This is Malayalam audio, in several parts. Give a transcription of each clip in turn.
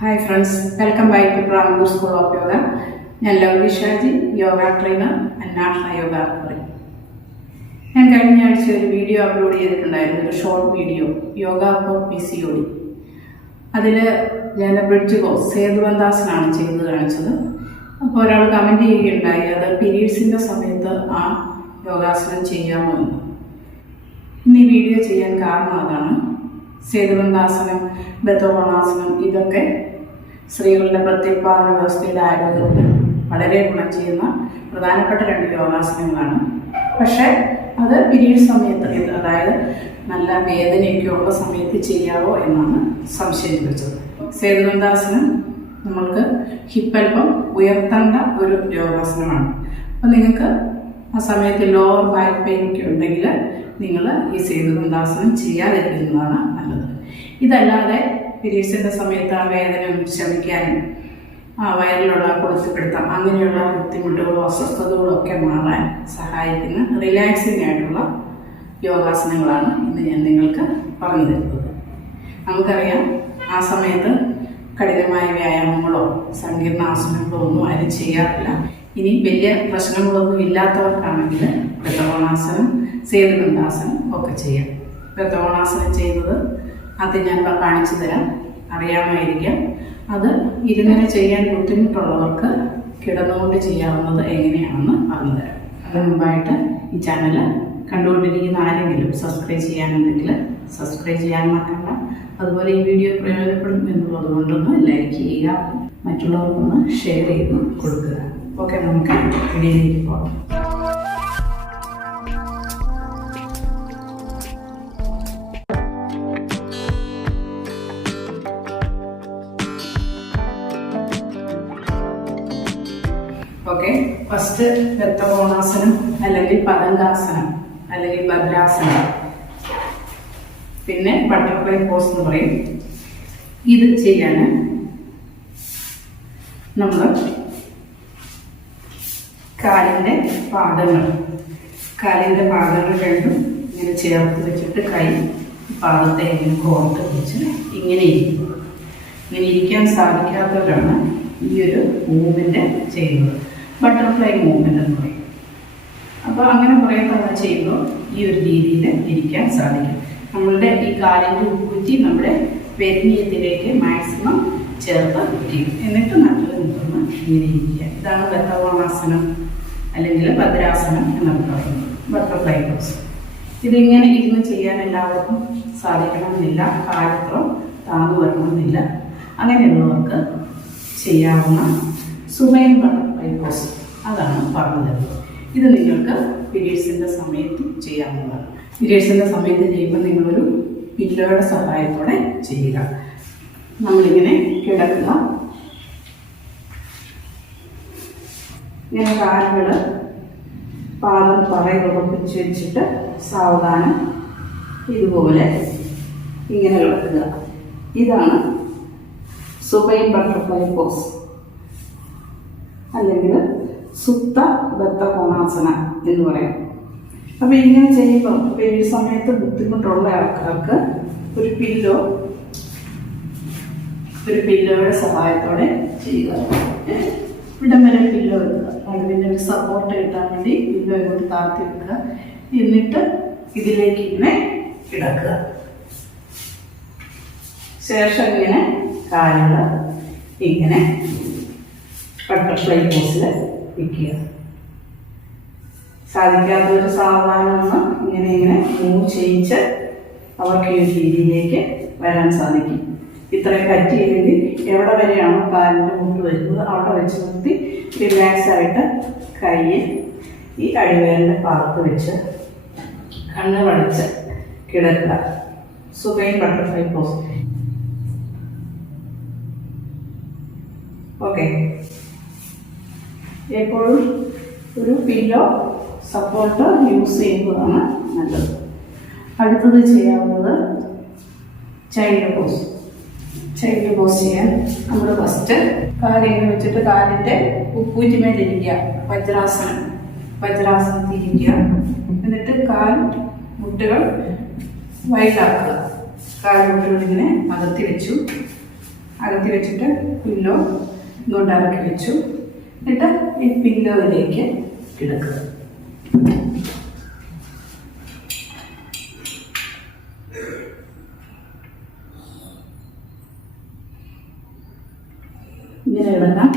Hi friends, welcome back to Pranoor school of yoga. ഞാൻ Lovely Shaji, yoga trainer and national yoga academy. ഞാൻ കഴിഞ്ഞ ആഴ്ച ഒരു വീഡിയോ അപ്ലോഡ് ചെയ്തിട്ടുണ്ടായിരുന്നു, ഒരു short video, yoga for PCOD. അതിൽ ഞാൻ ബ്രിഡ്ജ് കോഴ്സ് സേതുവന്താസനാണ് ചെയ്ത് കാണിച്ചത്. അപ്പോൾ ഒരാൾ കമൻറ്റ് ചെയ്യുകയുണ്ടായി, അത് പീരീഡ്സിൻ്റെ സമയത്ത് ആ യോഗാസനം ചെയ്യാമോ എന്ന്. ഇന്ന് ഈ വീഡിയോ ചെയ്യാൻ കാരണം അതാണ്. സേതുവന്താസനം, ബദ്ധകോണാസനം ഇതൊക്കെ സ്ത്രീകളുടെ പ്രത്യുത്പാദന വ്യവസ്ഥയുടെ ആരോഗ്യത്തിന് വളരെ ഗുണം ചെയ്യുന്ന പ്രധാനപ്പെട്ട 2 യോഗാസനങ്ങളാണ്. പക്ഷേ അത് പീരീഡ് സമയത്ത്, അതായത് നല്ല വേദനയൊക്കെ ഉള്ള സമയത്ത് ചെയ്യാവോ എന്നാണ് സംശയം ചോദിച്ചത്. സേതുവന്താസനം നമ്മൾക്ക് ഹിപ്പൽപ്പം ഉയർത്തേണ്ട ഒരു യോഗാസനമാണ്. അപ്പം നിങ്ങൾക്ക് ആ സമയത്ത് ലോവർ ബാക്ക് പെയിൻ ഒക്കെ ഉണ്ടെങ്കിൽ നിങ്ങൾ ഈ സേതുവന്താസനം ചെയ്യാതിരിക്കുന്നതാണ് നല്ലത്. ഇതല്ലാതെ പീരീഡ്സിൻ്റെ സമയത്ത് ആ വേദന ശമിക്കാനും വയറിലുള്ള കൊളുത്തിപ്പിടുത്തം അങ്ങനെയുള്ള ബുദ്ധിമുട്ടുകളും അസ്വസ്ഥതകളും ഒക്കെ മാറാൻ സഹായിക്കുന്ന റിലാക്സിങ് ആയിട്ടുള്ള യോഗാസനങ്ങളാണ് ഇന്ന് ഞാൻ നിങ്ങൾക്ക് പറഞ്ഞു തരുന്നത്. നമുക്കറിയാം, ആ സമയത്ത് കഠിനമായ വ്യായാമങ്ങളോ സങ്കീർണ ആസനങ്ങളോ ഒന്നും ആരും ചെയ്യാറില്ല. ഇനി വലിയ പ്രശ്നങ്ങളൊന്നും ഇല്ലാത്തവർക്കാണെങ്കിൽ ബദ്ധകോണാസനം, സേതുവന്താസനം ഒക്കെ ചെയ്യാം. ബദ്ധകോണാസനം ചെയ്യുന്നത് അത് ഞാൻ കാണിച്ചു തരാം, അറിയാമായിരിക്കാം. അത് ഇരുന്നിനെ ചെയ്യാൻ ബുദ്ധിമുട്ടുള്ളവർക്ക് കിടന്നുകൊണ്ട് ചെയ്യാവുന്നത് എങ്ങനെയാണെന്ന് പറഞ്ഞു തരാം. അതിന് മുമ്പായിട്ട് ഈ ചാനൽ കണ്ടുകൊണ്ടിരിക്കുന്ന ആരെങ്കിലും സബ്സ്ക്രൈബ് ചെയ്യാനുണ്ടെങ്കിൽ സബ്സ്ക്രൈബ് ചെയ്യാൻ മറക്കണ്ട. അതുപോലെ ഈ വീഡിയോ പ്രയോജനപ്പെടും എന്നുള്ളത് കൊണ്ടൊന്ന് ലൈക്ക് ചെയ്യുക, മറ്റുള്ളവർക്കൊന്ന് ഷെയർ ചെയ്ത് കൊടുക്കുക. ഓക്കെ, നമുക്ക് വീഡിയോയിലേക്ക് പോകാം. ഓക്കെ, ഫസ്റ്റ് ബദ്ധകോണാസനം അല്ലെങ്കിൽ പതംഗാസനം അല്ലെങ്കിൽ ഭദ്രാസനം, പിന്നെ ബട്ടർഫ്ലൈ പോസ് എന്ന് പറയും. ഇത് ചെയ്യാൻ നമ്മൾ കാലിൻ്റെ പാദങ്ങൾ രണ്ടും ഇങ്ങനെ ചേർത്ത് വെച്ചിട്ട് കൈ പാദത്തെ ഇങ്ങനെ കോർത്ത് വെച്ച് ഇങ്ങനെ ഇരിക്കും. ഇങ്ങനെ ഇരിക്കാൻ സാധിക്കാത്തവരാണ് ഈ ഒരു മൂവ്മെൻറ്റ് ചെയ്യുന്നത്. ബട്ടർഫ്ലൈ മൂവ്മെൻറ്റ് എന്ന് പറയും. അപ്പോൾ അങ്ങനെ കുറേ തവണ ചെയ്യുമ്പോൾ ഈ ഒരു രീതിയിൽ ഇരിക്കാൻ സാധിക്കും. നമ്മളുടെ ഈ കാലിൻ്റെ ഉപ്പൂറ്റി നമ്മുടെ പെരിനിയത്തിലേക്ക് മാക്സിമം ചേർത്ത് ഇരിക്കും. എന്നിട്ട് നല്ലൊരു മുഖം ഇങ്ങനെ ഇരിക്കുക. ഇതാണ് ബദ്ധകോണാസനം അല്ലെങ്കിൽ ഭദ്രാസനം എന്നൊക്കെ പറയുന്നത്, ബട്ടർഫ്ലൈ പോസ്. ഇതിങ്ങനെ ഇരുന്ന് ചെയ്യാൻ എല്ലാവർക്കും സാധിക്കണമെന്നില്ല, കാലത്രം താന്നു വരണമെന്നില്ല. അങ്ങനെയുള്ളവർക്ക് ചെയ്യാവുന്ന സുബൈൻ ബട്ടർഫ്ലൈ പോസ് അതാണ് പറഞ്ഞു തരുന്നത്. ഇത് നിങ്ങൾക്ക് പീരീഡ്സിൻ്റെ സമയത്ത് ചെയ്യാവുന്നതാണ്. പീരീഡ്സിൻ്റെ സമയത്ത് ചെയ്യുമ്പോൾ നിങ്ങളൊരു പില്ലോയുടെ സഹായത്തോടെ ചെയ്യുക. നമ്മളിങ്ങനെ കിടക്കുക, ഇങ്ങനെ കാലുകൾ പാദം തറയിൽ ഉറപ്പിച്ച് വെച്ചിട്ട് സാവധാനം ഇതുപോലെ ഇങ്ങനെ കിടക്കുക. ഇതാണ് സുബൈൻ ബട്ടർഫ്ലൈ പോസ് അല്ലെങ്കിൽ സുപ്ത ബദ്ധകോണാസന എന്ന് പറയാം. അപ്പോൾ ഇങ്ങനെ ചെയ്യുമ്പോൾ ഈ സമയത്ത് ബുദ്ധിമുട്ടുള്ള ആൾക്കാർക്ക് ഒരു പില്ലോയുടെ സഹായത്തോടെ ചെയ്യുക. ഇവിടം വരെ പില്ലോ എടുക്കുക, നടുവിൻ്റെ ഒരു സപ്പോർട്ട് കിട്ടാൻ വേണ്ടി പില്ലോ ഇങ്ങോട്ട് താഴ്ത്തി വെക്കുക. എന്നിട്ട് ഇതിലേക്ക് ഇങ്ങനെ കിടക്കുക. ശേഷം ഇങ്ങനെ കാലുകൾ ഇങ്ങനെ ബട്ടർഫ്ലൈ പോസിൽ വയ്ക്കുക. സാധിക്കാത്തൊരു സാവധാനം ഇങ്ങനെ മൂവ് ചെയ്യിച്ച് അവർക്ക് ഈ രീതിയിലേക്ക് വരാൻ സാധിക്കും. ഇത്രയും പറ്റിയില്ലെങ്കിൽ എവിടെ വരെയാണോ കാലിൻ്റെ മുട്ട് വരുന്നത് അവിടെ വെച്ച് നിർത്തി റിലാക്സ് ആയിട്ട് കൈ ഈ അടിവേലിൻ്റെ ഭാഗത്ത് വെച്ച് കണ്ണ് വടച്ച് കിടക്കുക. Subain butterfly pose. ഓക്കെ, എപ്പോഴും ഒരു പില്ലോ സപ്പോർട്ട് യൂസ് ചെയ്യുന്നതാണ് നല്ലത്. അടുത്തത് ചെയ്യാവുന്നത് ചൈൽഡ് പോസ്. ചൈൽഡ് പോസ് ചെയ്യാൻ നമ്മൾ ഫസ്റ്റ് കാലിങ്ങനെ വെച്ചിട്ട് കാലിൻ്റെ ഉപ്പൂറ്റിമേലിരിക്കുക, വജ്രാസനത്തിരിക്കുക. എന്നിട്ട് കാൽ മുട്ടുകൾ വൈഡാക്കുക. കാൽമുട്ടുകൾ ഇങ്ങനെ അകത്തി വെച്ചു. അകത്തി വെച്ചിട്ട് പില്ലോ ഇങ്ങോട്ട് ഇറക്കി വെച്ചു. എന്നിട്ട് ഈ പില്ലോയിലേക്ക് കിടക്കുക. ഇങ്ങനെ കിടക്കാം.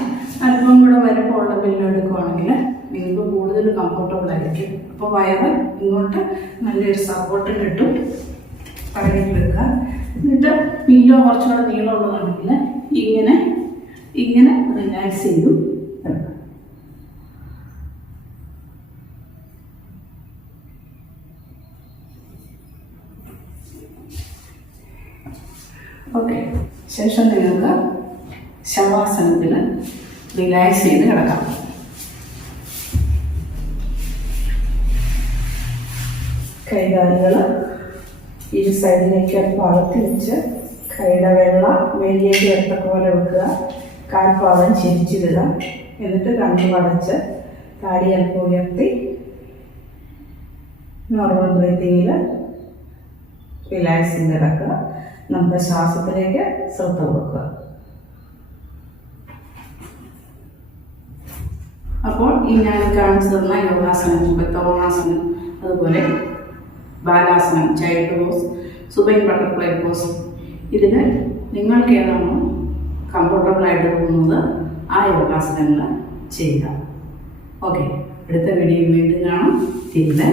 അല്പം കൂടെ വരപ്പമുള്ള പില്ലോ എടുക്കുവാണെങ്കിൽ നിങ്ങൾക്ക് കൂടുതൽ കംഫർട്ടബിൾ ആയിരിക്കും. അപ്പോൾ വയറ് ഇങ്ങോട്ട് നല്ലൊരു സപ്പോർട്ട് കിട്ടും. പഴകിട്ട് വെക്കുക. എന്നിട്ട് പില്ലോ കുറച്ചുകൂടെ നീളമുള്ളതാണെങ്കിൽ ഇങ്ങനെ ഇങ്ങനെ റിലാക്സ് ചെയ്തു കിടക്കുക. ഓക്കെ, ശേഷം നിങ്ങൾക്ക് ശവാസനത്തിൽ റിലാക്സ് ചെയ്ത് കിടക്കാം. കൈകാലുകൾ ഇരു സൈഡിലേക്ക് അകത്തി വെച്ച് കൈയുടെ വെള്ള മേലിലേക്ക് വെട്ടക്ക പോലെ വെക്കുക. കാൽപാദം ചെരിച്ചിടുക. എന്നിട്ട് കണ്ണു പടച്ച് താടി അല്പം ഉയർത്തി നോർമൽ ബ്രീത്തിങ്ങിൽ റിലാക്സ് ചെയ്ത് കിടക്കുക. നമുക്ക് ശ്വാസത്തിലേക്ക് ശ്രദ്ധ കൊടുക്കുക. അപ്പോൾ ഈ ഞാൻ കാണിച്ചു തന്ന യോഗാസനം, ബദ്ധകോണാസനം, അതുപോലെ ബാലാസനം, child pose, supine butterfly pose, ഇതിൽ നിങ്ങൾക്ക് ഏതാണോ കംഫർട്ടബിൾ ആയിട്ട് തോന്നുന്നത് ആ യോഗാസനങ്ങൾ ചെയ്യുക. ഓക്കെ, അടുത്ത വീഡിയോ വീണ്ടും കാണാം. തിരിച്ച്